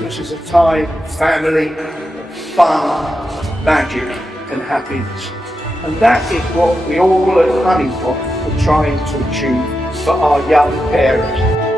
Christmas is a time of family, fun, magic and happiness. And that is what we all at Honeypot are trying to achieve for our young parents.